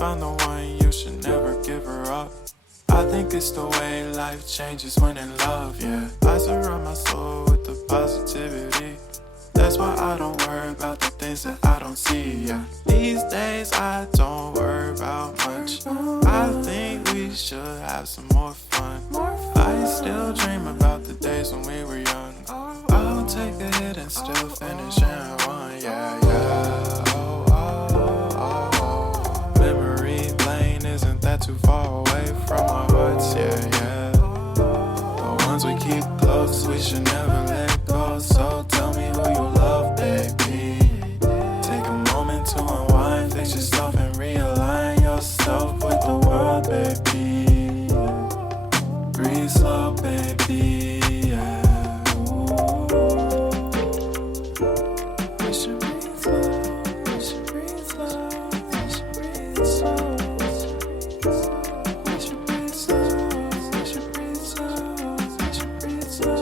found the one, you should never give her up. I think it's the way life changes when in love, yeah. I surround my soul with the positivity. That's why I don't worry about the things that I don't see, yeah. These days I don't worry about much. I think we should have some more fun. I still dream about the days when we were young. I'll take a hit and still finish in one, yeah, yeah. Oh, oh, oh, oh. Memory lane isn't that too far away from our hearts, yeah, yeah. The ones we keep close, we should never let go. So tell me who you love, baby. Take a moment to unwind, fix yourself and realign yourself with the world, baby. Breathe slow, baby, yeah. We should breathe slow, we should breathe slow, we should breathe slow. We should breathe slow, we should breathe slow, we should breathe slow.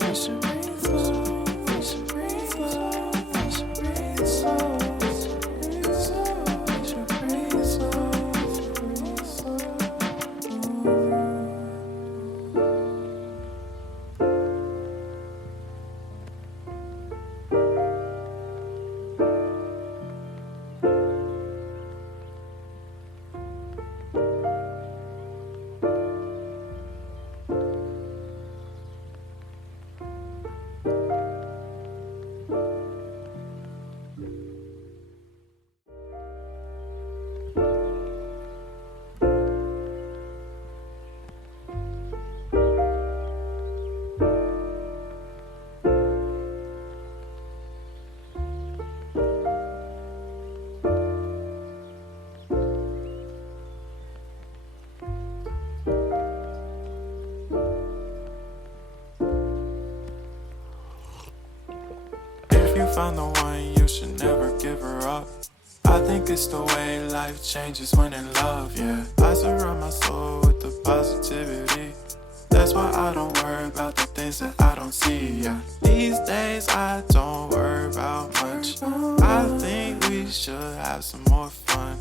We should breathe slow, we should breathe slow, we should breathe slow. We should breathe slow, breathe slow. Found the one, you should never give her up. I think it's the way life changes when in love, yeah. I surround my soul with the positivity. That's why I don't worry about the things that I don't see, yeah. These days I don't worry about much. I think we should have some more fun.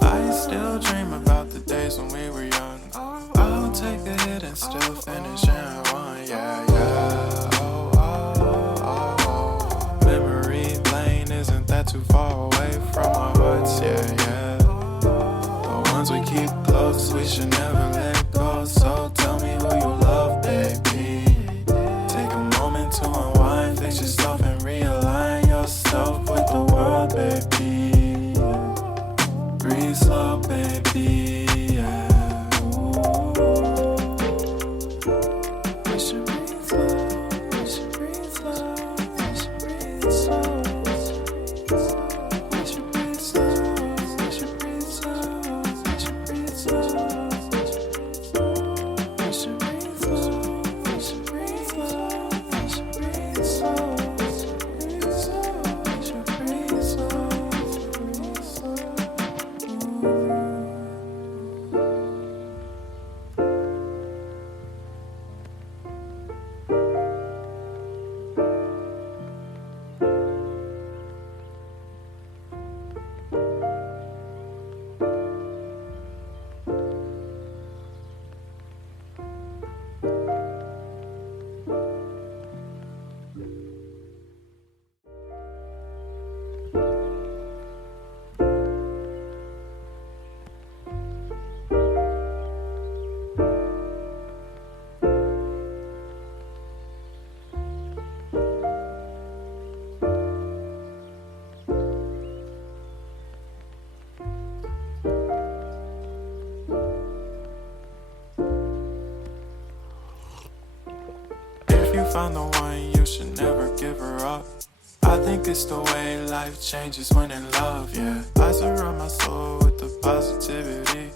I still dream about the days when we were young. I'll take a hit and still finish in one, yeah, yeah. Oh, oh, oh, oh. Memory lane isn't that too far away from our hearts, yeah, yeah. The ones we keep close, we should never let go. So tell me who you love, baby. Take a moment to unwind, fix yourself and realign yourself with the world, baby. Breathe slow, baby, yeah. We should breathe slow, we should breathe slow, we should breathe slow. We should breathe slow, we should breathe slow, we should breathe slow. We should breathe slow, we should breathe slow, we should breathe slow. We should breathe slow, breathe slow. Found the one, you should never give her up. I think it's the way life changes when in love, yeah. I surround my soul with the positivity.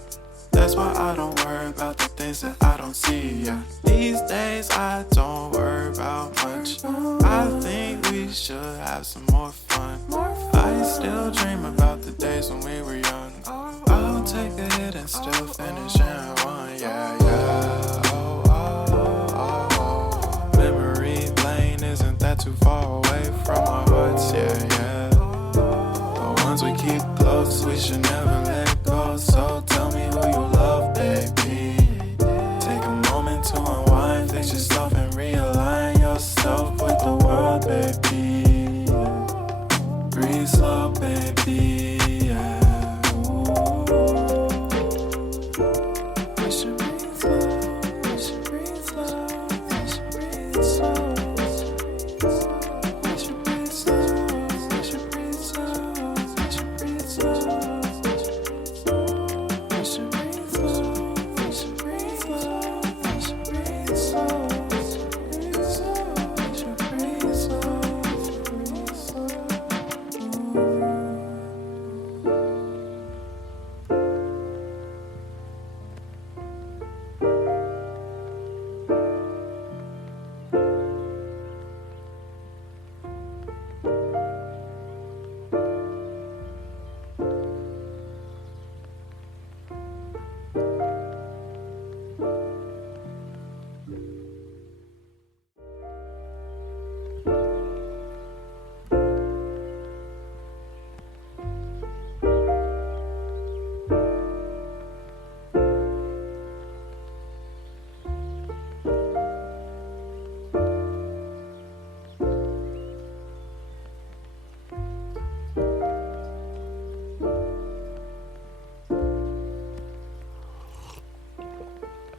That's why I don't worry about the things that I don't see, yeah. These days I don't worry about much. I think we should have some more fun. I still dream about the days when we were young. I'll take a hit and still finish in one, yeah, yeah. Oh, oh, oh, oh. Memory lane isn't that too far away from our hearts, yeah, yeah. The ones we keep close, should never let go. So tell me who you love, baby. Take a moment to unwind, fix yourself and realign yourself with the world, baby. Breathe slow, baby. Yeah. Ooh. We should breathe slow. We should breathe slow. We should breathe slow. We should breathe slow. We should breathe slow. We should breathe slow. We should breathe slow. We should breathe slow. We should breathe slow. We should breathe slow.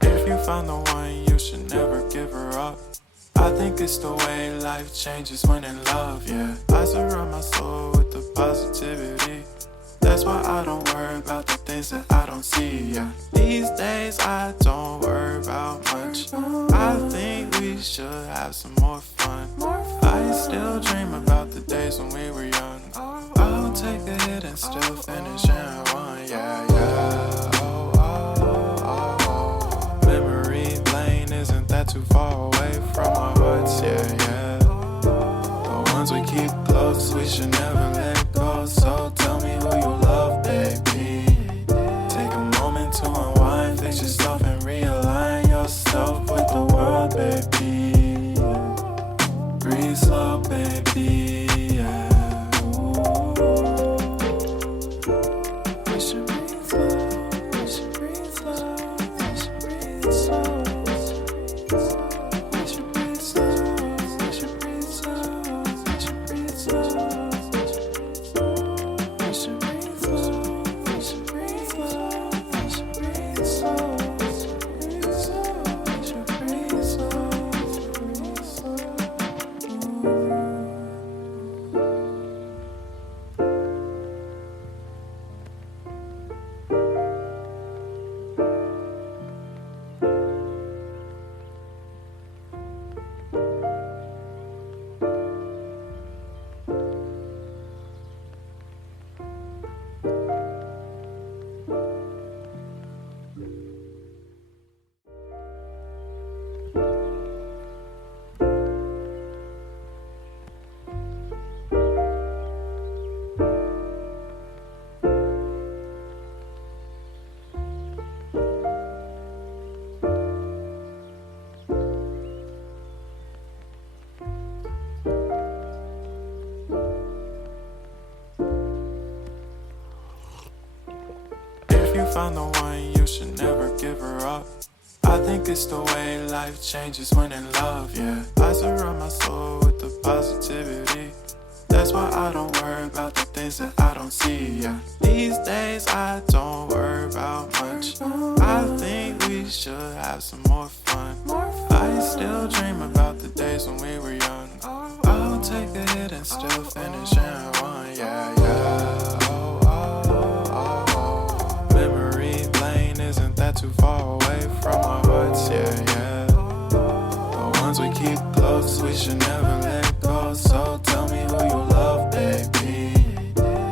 If you found the one, you should never give her up. I think it's the way life changes when in love, yeah. I surround my soul with the positivity. That's why I don't worry about the things that I don't see, yeah. These days I don't worry about much. I think we should have some more fun. I still dream about the days when we were young. I'll take a hit and still finish in one, yeah, yeah. Memory lane isn't that too far away from our hearts, yeah, yeah. The ones we keep close, we should never let go. So tell me who you love, baby. Take a moment to unwind, fix yourself and realign yourself with the world, baby. Breathe slow, baby, yeah. Ooh. We should breathe slow, we should breathe slow, we should breathe slow. We should breathe slow, we should breathe slow, we should breathe slow. We should breathe slow, we should breathe slow, we should breathe slow. We should breathe slow, breathe slow. If you found the one, you should never give her up. I think it's the way life changes when in love, yeah. I surround my soul with the positivity. That's why I don't worry about the things that I don't see, yeah. These days I don't worry about much. I think we should have some more fun. I still dream about the days when we were young. I'll take a hit and still finish in one, yeah, yeah. Memory lane isn't that too far away from our hearts, yeah, yeah. The ones we keep close, we should never let go. So tell me who you love, baby.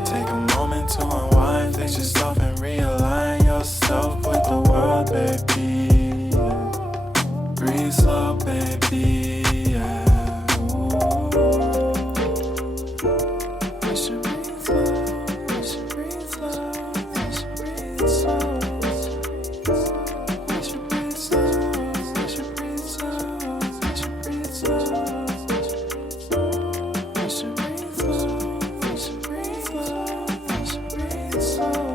Take a moment to unwind, fix yourself and realign yourself with the world, baby. Breathe slow, baby, yeah. Ooh. We should breathe slow, we should breathe slow, we should breathe slow. We should breathe slow, we should breathe slow, we should breathe slow. We should breathe slow, we should breathe slow, we should breathe slow.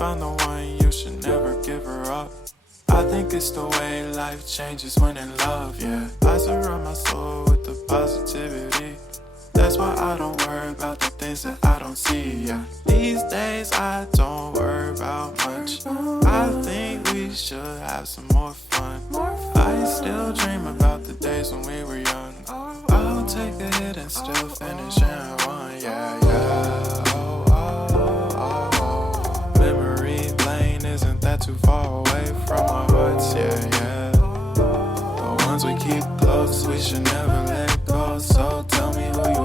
found the one, you should never give her up. I think it's the way life changes when in love, yeah. I surround my soul with the positivity. That's why I don't worry about the things that I don't see, yeah. These days I don't worry about much. I think we should have some more fun. I still dream about the days when we were young. I'll take a hit and still finish in one, yeah, yeah. Oh, oh, oh, oh. Memory lane, isn't that too far away from our hearts, yeah, yeah. The ones we keep close, we should never let go. So tell me who you